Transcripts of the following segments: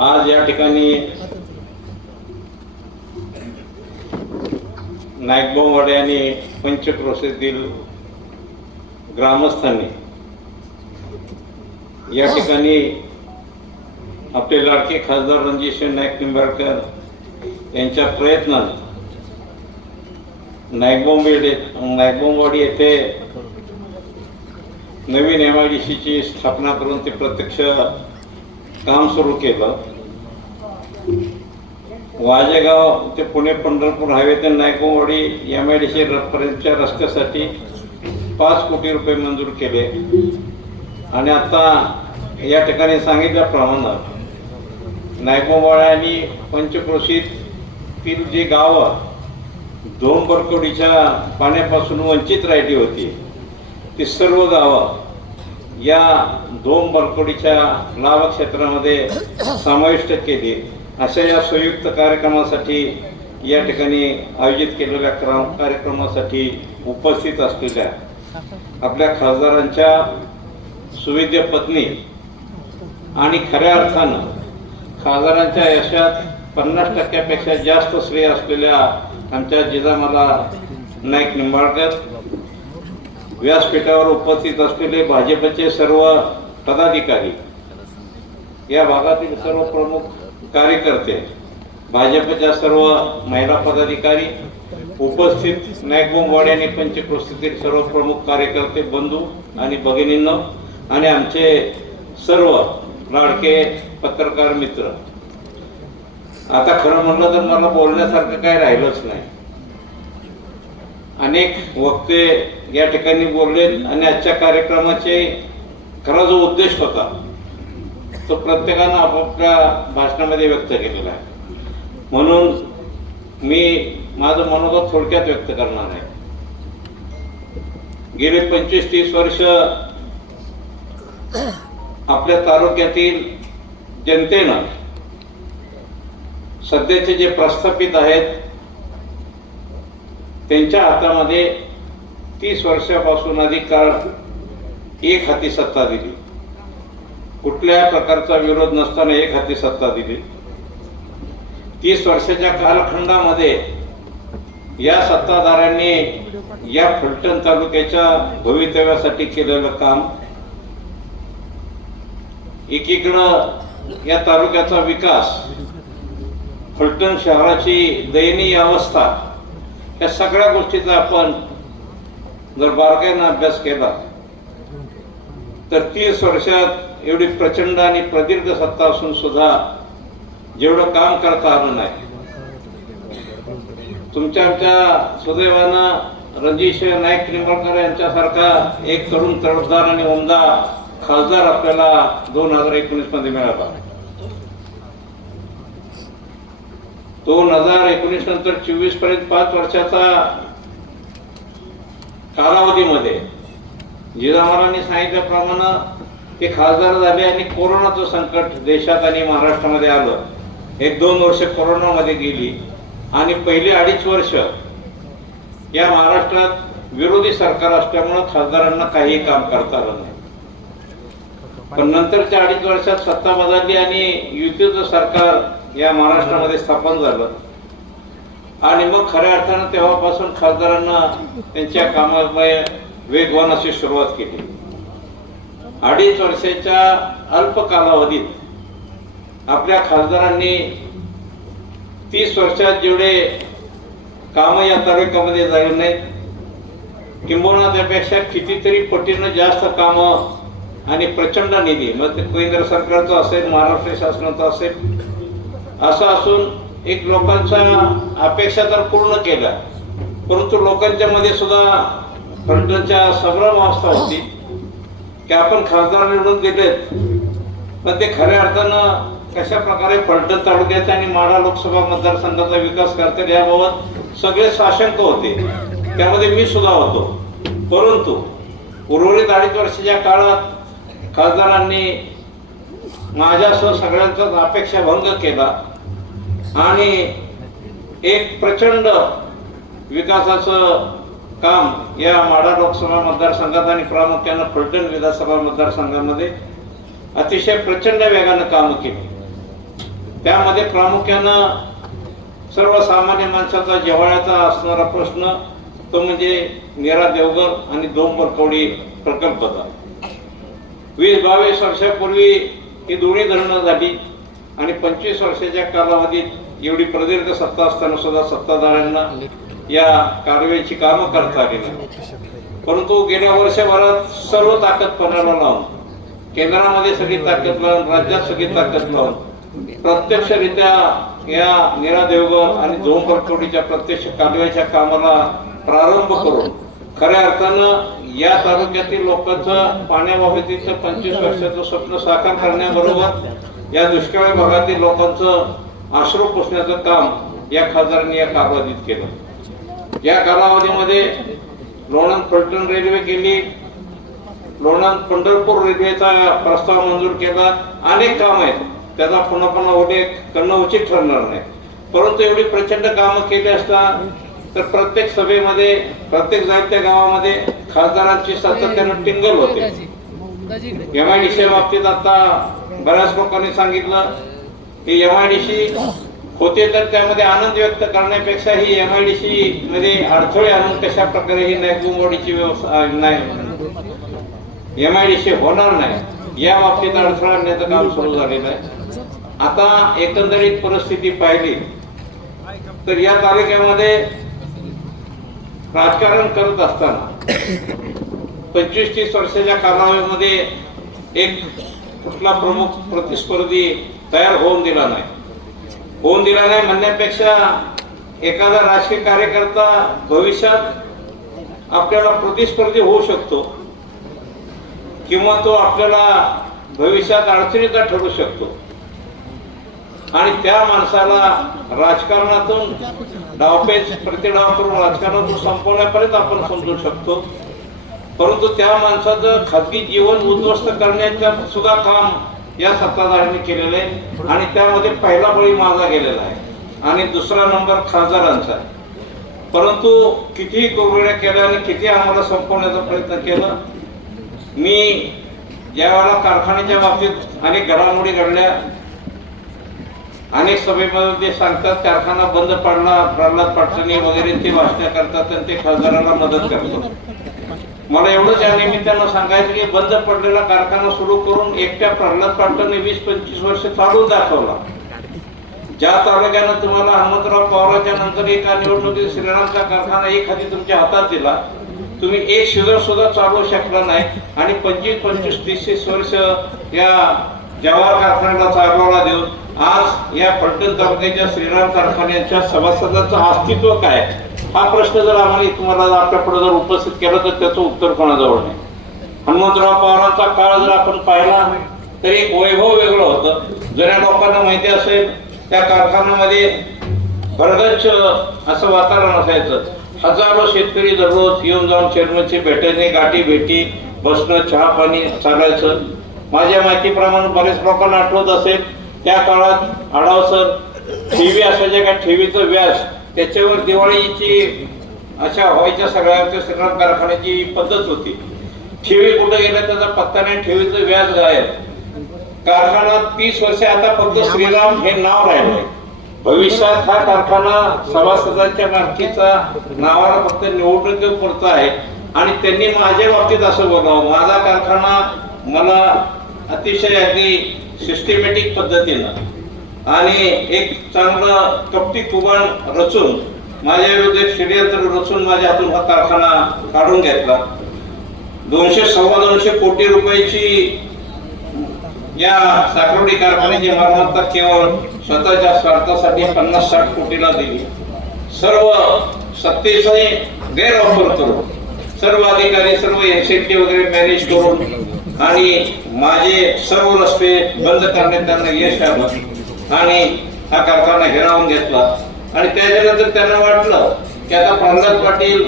आज या ठिकाणी नाईकबाववाडे आणि पंचक्रोशीतील ग्रामस्थांनी. या ठिकाणी आपले लाडके खासदार रणजित नाईक निंबाळकर यांच्या प्रयत्नात नायकबोंबेडे नाईकबोंबवाडी येथे नवीन एम आय डी सीची स्थापना करून ते प्रत्यक्ष काम सुरू केलं. वाजेगाव ते पुणे पंढरपूर हायवे ते Naikwadi M I D C पर्यंतच्या रस्त्यासाठी पाच कोटी रुपये मंजूर केले. आणि आता या ठिकाणी सांगितल्याप्रमाणे नायकोवाडा आणि पंचक्रोशीतील जी गावं दोन बरकोडीच्या पाण्यापासून वंचित राहिली होती. ती सर्व गावं या दोन बरकोडीच्या लाभक्षेत्रामध्ये समाविष्ट केली. अशा या संयुक्त कार्यक्रमासाठी या ठिकाणी आयोजित केलेल्या कार्यक्रमासाठी उपस्थित असलेल्या आपल्या खासदारांच्या सुविद्य पत्नी आणि खऱ्या अर्थानं खासदारांच्या यशात पन्नास टक्क्यापेक्षा जास्त श्रेय असलेल्या आमच्या जिजामाला नाईक निंबाळकर व्यासपीठावर उपस्थित असलेले भाजपचे सर्व पदाधिकारी या भागातील सर्व प्रमुख कार्यकर्ते भाजपच्या सर्व महिला पदाधिकारी उपस्थित नायकबोंबवाडी आणि पंचक्रोशीतील सर्व प्रमुख कार्यकर्ते बंधू आणि भगिनींना आणि आमचे सर्व लाडके पत्रकार मित्र. आता खरं म्हणलं तर मला बोलण्यासारखं काय राहिलंच नाही. अनेक वक्ते या ठिकाणी बोलले आणि आजच्या कार्यक्रमाचे खरा जो उद्देश होता. तो प्रत्येकानं आपापल्या भाषणामध्ये व्यक्त केलेला आहे. म्हणून मी माझं मनोगत थोडक्यात व्यक्त करणार आहे. गेले पंचवीस तीस वर्ष आपल्या तालुक्यातील जनतेनं सध्याचे जे प्रस्थापित आहेत त्यांच्या हातामध्ये तीस वर्षापासून अधिक काळ एक हाती सत्ता दिली. कुठल्या प्रकारचा विरोध नसताना एक हाती सत्ता दिली. तीस वर्षाच्या कालखंडामध्ये या सत्ताधाऱ्यांनी या फलटण तालुक्याच्या भवितव्यासाठी केलेलं काम एकीकडं या तालुक्याचा विकास फलटण शहराची दयनीय अवस्था या सगळ्या गोष्टीचा आपण जर बारकाईनं अभ्यास केला तर तीस वर्षात एवढी प्रचंड आणि प्रदीर्घ सत्ता असून सुद्धा जेवढं काम करता आलं नाही. तुमच्या आमच्या सुदैवानं रणजित नाईक निंबाळकर यांच्यासारखा एक तरुण तडफदार आणि उमदा खासदार आपल्याला दोन हजार एकोणीसमध्ये मिळाला. दोन हजार एकोणीस नंतर चोवीसपर्यंत पाच वर्षाचा कालावधीमध्ये जिजामारांनी सांगितल्याप्रमाणे ते खासदार झाले आणि कोरोनाचं संकट देशात आणि महाराष्ट्रामध्ये आलं. एक दोन वर्ष कोरोनामध्ये गेली. आणि पहिली अडीच वर्ष या महाराष्ट्रात विरोधी सरकार असल्यामुळं खासदारांना काही काम करता आलं नाही. पण नंतरच्या अडीच वर्षात सत्ता बदलली आणि युतीचं सरकार या महाराष्ट्रामध्ये स्थापन झालं. आणि मग खऱ्या अर्थानं तेव्हापासून खासदारांना त्यांच्या कामामुळे वेगवान अशी सुरुवात केली. अडीच वर्षाच्या अल्प कालावधीत आपल्या खासदारांनी तीस वर्षात जेवढे कामं या तालुक्यामध्ये झाले नाहीत किंबहुना त्यापेक्षा कितीतरी पटीनं जास्त कामं आणि प्रचंड निधी मग ते केंद्र सरकारचं असेल महाराष्ट्र शासनाचं असेल असं असून एक लोकांच्या अपेक्षा तर पूर्ण केल्या. परंतु लोकांच्या मध्ये सुद्धा फलटणच्या संभ्रम अवस्था होती. की आपण खासदार निवडून दिलेत. पण ते खऱ्या अर्थानं कशा प्रकारे फलटण तालुक्याचा आणि माढा लोकसभा मतदारसंघाचा विकास करतील याबाबत सगळे साशंक होते. त्यामध्ये मी सुद्धा होतो. परंतु उर्वरित अडीच वर्षाच्या काळात खासदारांनी माझ्यासह सगळ्यांचाच अपेक्षा भंग केला. आणि एक प्रचंड विकासाचं काम या माडा लोकसभा मतदारसंघात आणि प्रामुख्यानं फलटण विधानसभा मतदारसंघामध्ये अतिशय प्रचंड वेगानं कामं केली. त्यामध्ये प्रामुख्यानं सर्वसामान्य माणसाचा जिव्हाळ्याचा असणारा प्रश्न तो म्हणजे नीरा देवगर आणि दोन बरकवडी प्रकल्पचा वीस बावीस वर्षापूर्वी ही दोन्ही धरणं झाली आणि पंचवीस वर्षाच्या कालावधीत एवढी प्रदीर्घ सत्ता असताना सुद्धा सत्ताधाऱ्यांना या कारवाईची कामं करता आली नाही. परंतु गेल्या वर्षभरात सर्व ताकद पणाला लावून केंद्रामध्ये सगळी ताकद लावून राज्यात सगळी ताकद लावून प्रत्यक्षरित्या या नीरा देवगर आणि दोन परतोडीच्या प्रत्यक्ष कारवाईच्या कामाला प्रारंभ करून खऱ्या अर्थानं या तालुक्यातील लोकांचं पाण्याबाबतीचं पंचवीस वर्षाचं स्वप्न साकार करण्याबरोबर या दुष्काळी भागातील लोकांचं आश्रू पुसण्याचं काम या खासदारांनी या कालावधीत केलं. या कालावधीमध्ये लोणंद फलटण रेल्वे केली लोणंद पंढरपूर रेल्वेचा प्रस्ताव मंजूर केला. अनेक काम आहेत त्याचा पुन्हा पुन्हा उल्लेख करणं उचित ठरणार नाही. परंतु एवढी प्रचंड कामं केली असता तर प्रत्येक सभेमध्ये प्रत्येक जायत्या गावामध्ये खासदारांची सातत्यानं टिंगल होते. एम आय डी सी बाबतीत आता बऱ्याच लोकांनी सांगितलं की एम आय डी सी होते तर त्यामध्ये आनंद व्यक्त करण्यापेक्षा ही एम आय डी सी मध्ये अडथळे आणून कशा प्रकारे ही नायकुंबोडीची व्यवस्था नाही एम आय डी सी होणार नाही या बाबतीत अडथळा आणण्याचं काम सुरू झालेलं आहे. आता एकंदरीत परिस्थिती पाहिली तर या तालुक्यामध्ये राजकारण करत असताना पंचवीस तीस वर्षाच्या कालावधीमध्ये एक कुठला प्रमुख प्रतिस्पर्धी तयार होऊन दिला नाही. होऊन दिला नाही म्हणण्यापेक्षा एखादा राजकीय कार्यकर्ता भविष्यात आपल्याला प्रतिस्पर्धी होऊ शकतो किंवा तो आपल्याला भविष्यात अडचणीचा ठरू शकतो. आणि त्या माणसाला राजकारणातून डावपेच प्रतिडाव करून राजकारणातून संपवण्यापर्यंत आपण समजू शकतो. परंतु त्या माणसाचं खाजगी जीवन उद्ध्वस्त करण्याचं सुद्धा काम या सत्ताधाऱ्यांनी केलेलं आहे आणि त्यामध्ये पहिला बळी माझा गेलेला आहे आणि दुसरा नंबर खासदारांचा आहे. परंतु कितीही गोगड्या केल्या आणि किती आम्हाला संपवण्याचा प्रयत्न केला मी ज्या वेळेला कारखान्याच्या बाबतीत अनेक घडामोडी घडल्या अनेक सभेमध्ये ते सांगतात कारखाना बंद पडला प्रल्हाद पाटणी वगैरे ते भाषण करतात आणि ते खासदाराला मदत करतात. मला एवढंच या निमित्तानं सांगायचं की बंद पडलेला कारखाना सुरू करून एकट्या प्रल्हाद पाटणे वीस पंचवीस वर्ष चालून दाखवला. ज्या तालुक्यानं तुम्हाला हनुमंतराव पवाराच्या नंतर एका निवडणुकीत श्रीरामचा कारखाना एक हाती तुमच्या हातात दिला तुम्ही एक शिजर सुद्धा चालवू शकला नाही आणि पंचवीस पंचवीस तीस तीस वर्ष या जवाहर कारखान्याला चालवायला देऊन आज या फलटण तालुक्याच्या श्रीराम कारखान्याच्या सभासदांचं अस्तित्व काय? हा प्रश्न जर आम्हाला तुम्हाला आपल्या जर उपस्थित केला तर त्याचं उत्तर कोणाजवळ नाही. हनुमंतराव पवारांचा काळ जर आपण पाहिला तर एक वैभव वेगळं होतं. जुन्या लोकांना माहिती असेल त्या कारखान्यामध्ये भरगच्छ असं वातावरण असायचं. हजारो शेतकरी दररोज येऊन जाऊन चेअरमनची भेटायचे गाठी भेटी बसणं चहा पाणी चालायचं. माझ्या माहितीप्रमाणे बरेच लोकांना आठवत असेल त्या काळात आडावसर ठेवी असायच्या का ठेवीचं व्याज? त्याच्यावर दिवाळीची अशा व्हायच्या सगळ्या श्रीराम कारखान्याची पद्धत होती. ठेवी कुठे गेल्या त्याचा पत्ता नाही ठेवीचं व्याज गायब. कारखाना तीस वर्षे आता फक्त श्रीराम हे नाव राहिलंय भविष्यात हा कारखाना सभासदांच्या मालकीचा नावाला फक्त निवडणुकीपुरता आहे. आणि त्यांनी माझ्या बाबतीत असं बोलावं. माझा कारखाना मला अतिशय अगदी सिस्टमॅटिक पद्धतीनं. आणि एक चांगलं कपटी कुबाण रचून माझ्या विरुद्ध एक षडयंत्र रचून माझ्या हातून हा कारखाना काढून घेतला. दोनशे सव्वा दोनशे कोटी रुपयाची या साखरवडी कारखान्याची मालमत्ता केवळ स्वतःच्या स्वार्थासाठी पन्नास साठ कोटीला दिली. सर्व सत्तेचाही गैरवापर करून सर्व अधिकारी सर्व इन्सेंटिव्ह वगैरे मॅनेज करून आणि माझे सर्व रस्ते बंद करण्यात त्यांना यश आलं. आणि हा कारखाना हिरावून घेतला. आणि त्याच्यानंतर त्यांना वाटलं की आता प्रल्हाद पाटील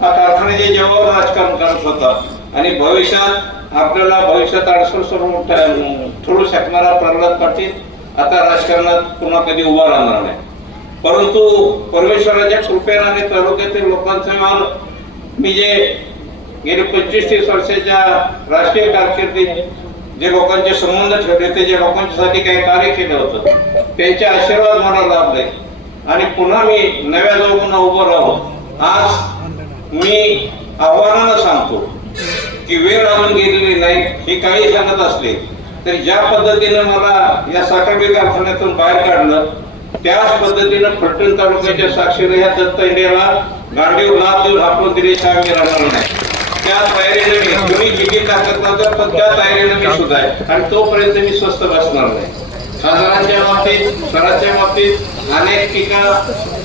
हा कारखान्याचे जेव्हा राजकारण करत होता. आणि भविष्यात आपल्याला भविष्यात अडसर सोडून ठरू शकणारा प्रल्हाद पाटील आता राजकारणात पुन्हा कधी उभा राहणार नाही. परंतु परमेश्वराच्या कृपेने आणि तालुक्यातील लोकांचं मी जे गेले पंचवीस तीस वर्षाच्या राजकीय कारकिर्दीत जे लोकांचे संबंध ठेवले होते जे लोकांच्यासाठी काही कार्य केलं होतं त्यांचे आशीर्वाद मला लाभले. आणि पुन्हा मी नव्या जाऊन उभं राहून आज मी आव्हानानं सांगतो की वेळ आणून गेलेली नाही हे काही सांगत असले तरी ज्या पद्धतीनं मला या साखरबी कारखान्यातून बाहेर काढलं त्याच पद्धतीनं फलटण तालुक्याच्या साक्षीला ह्या दत्त इंडियाला गांडीव लाभ देऊन आपण दिल्याशिवाय आम्ही राहणार नाही. त्या पायरीने मी तुम्ही किती ताकद नव्हतं पण त्या पायरीने मी सुद्धा आहे. आणि तोपर्यंत मी स्वस्त बसणार नाही. खासदारांच्या बाबतीत सरांच्या बाबतीत अनेक टीका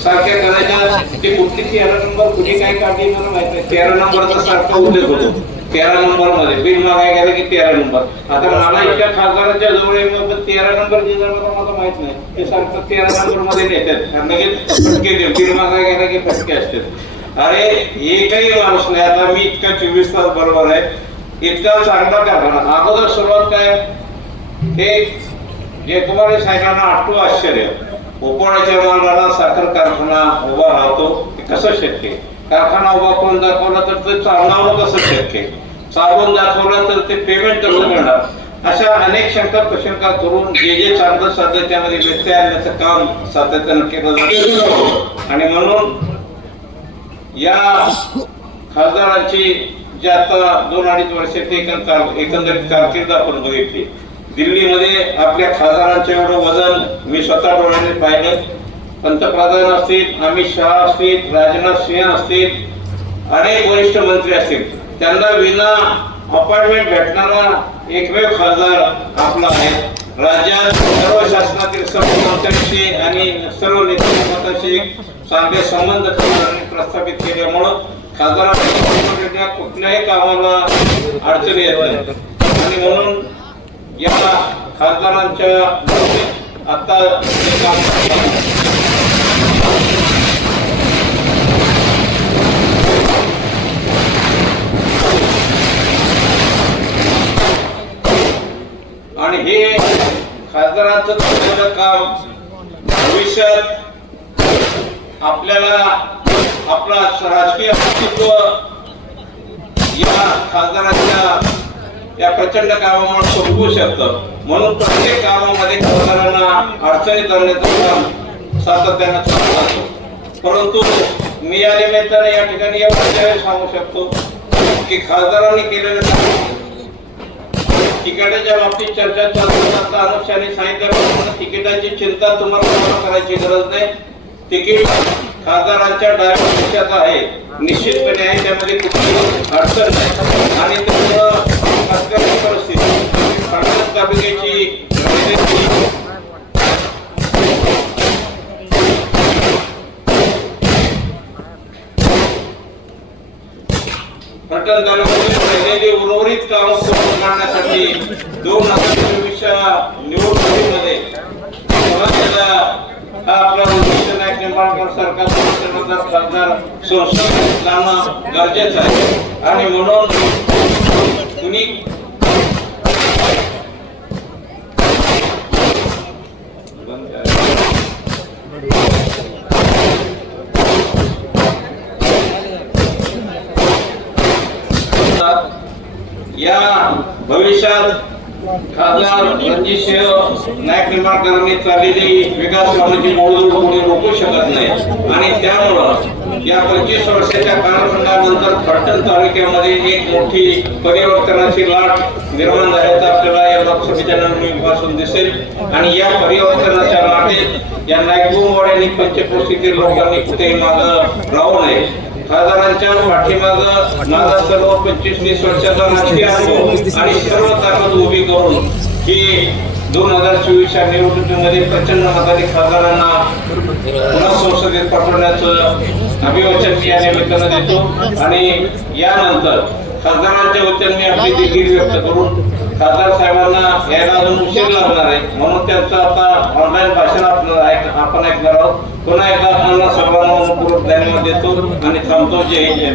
सारख्या करायच्या. ते कुठली तेरा नंबर कुठे काय काढली मला माहीत नाही. तेरा नंबरचा सारखा उल्लेख होतो. तेरा नंबरमध्ये बिल मागाय गेला की तेरा नंबर. आता मला इतक्या खासदारांच्या जवळ आहे पण तेरा नंबर दिला मला मला माहीत नाही. ते सारखं तेरा नंबरमध्ये नेतात लगेच फटके बिल मागाय गेला की फटके असतात. अरे एकही माणूस नाही. आता मी इतका चोवीस तास बरोबर आहे. इतका चांगला कारखाना अगोदर सुरुवात काय? हे जे तुम्हाला साहेबांना आठवू आश्चर्य. उपोळाच्या मालाला साखर कारखाना उभा राहतो हे कसं शक्य? कारखाना उभा करून दाखवला तर ते चालवणं कसं शक्य? चालवून दाखवलं तर ते पेमेंट कसं मिळणार? अशा अनेक शंका प्रशंका करून जे जे चांगलं साध्य त्यामध्ये व्यत्यय आणण्याचं काम सातत्यानं केलं जातं. आणि म्हणून या खासदारांची जे आता दोन अडीच वर्षाची एकंदर एकंदरीत कारकीर्द आपण बघितली. दिल्लीमध्ये आपल्या खासदारांचं एवढं वजन मी स्वतः डोळ्याने पाहिलं. पंतप्रधान असतील अमित शहा असतील राजनाथ सिंह असतील अनेक वरिष्ठ मंत्री असतील. त्यांना विना अपॉइंटमेंट भेटणारा एकमेव खासदार आपला आहे. राज्यात सर्व शासनातील सर्व मंत्र्यांशी आणि सर्व नेते नेतृत्वाशी चांगले संबंध खासदारांनी प्रस्थापित केल्यामुळं खासदारांना कुठल्याही कामाला अडचणी येत नाही. आणि म्हणून या खासदारांच्या आता जे काम आणि हे खासदारांचं काम भविष्यात आपल्याला आपला राजकीय अस्तित्व या खासदारांच्या या प्रचंड कामामुळे संपू शकतं. म्हणून प्रत्येक कामामध्ये खासदारांना अडचणीत आणण्याचं काम सातत्यानं चालू असतो. परंतु मी या निमित्ताने या ठिकाणी एवढं सांगू शकतो की खासदारांनी केलेलं काम तिकिटाच्या बाबतीत चर्चा चालू असताना अनुक्षाने सांगितल्याप्रमाणे तिकिटाची चिंता तुम्हाला करायची गरज नाही. तिकीट खासदारांच्या डायरेक्ट आहे. निश्चितपणे आहे त्यामध्ये कुठली अडचण नाही. आणि त्यामुळं परिस्थिती तालुक्याची तालुक्यातील राहिलेली उर्वरित काम पूर्ण करण्यासाठी दोन हजार चोवीसच्या निवडणुकीमध्ये आपला उद्दिष्ट नायक निंबाळकर सरकार संस्थेमधला खासदार संसद लावणं गरजेचं आहे आणि म्हणून कुणी बंद करा. या भविष्यात खासदार रणजित सिंह नायक निंबाळकरांनी चाललेली विकास कामाची मोडतोड कोणी रोखू शकत नाही. आणि त्यामुळं या पंचवीस वर्षाच्या कालखंडानंतर फलटण तालुक्यामध्ये एक मोठी परिवर्तनाची लाट निर्माण झाल्याचं आपल्याला या लोकसभेच्या निवडणुकीपासून दिसेल. आणि या परिवर्तनाच्या लाटेत या नायकबुवाड्यांनी पंचक्रोशीतील लोकांनी कुठेही मागं राहू नये. खासदारांच्या पाठीमाग माझा सर्व पंचवीस वीस वर्षाचा राजकीय अनुभव आणि सर्व ताकद उभी करून ही दोन हजार चोवीसच्या निवडणुकीमध्ये प्रचंड मताने खासदारांना पुन्हा संसदेत पाठवण्याचं अभिवाचन मी या निमित्तानं देतो. आणि यानंतर खासदारांच्या वचन मी आपली दिलगिरी व्यक्त करून खासदार साहेबांना यायला अजून उशीर लागणार आहे. म्हणून त्यांचं आता ऑनलाईन भाषण आपलं ऐक- आपण ऐकणार आहोत. पुन्हा एकदा आपल्याला सर्वांना पूर्वक धन्यवाद देतो आणि थांबतो. जे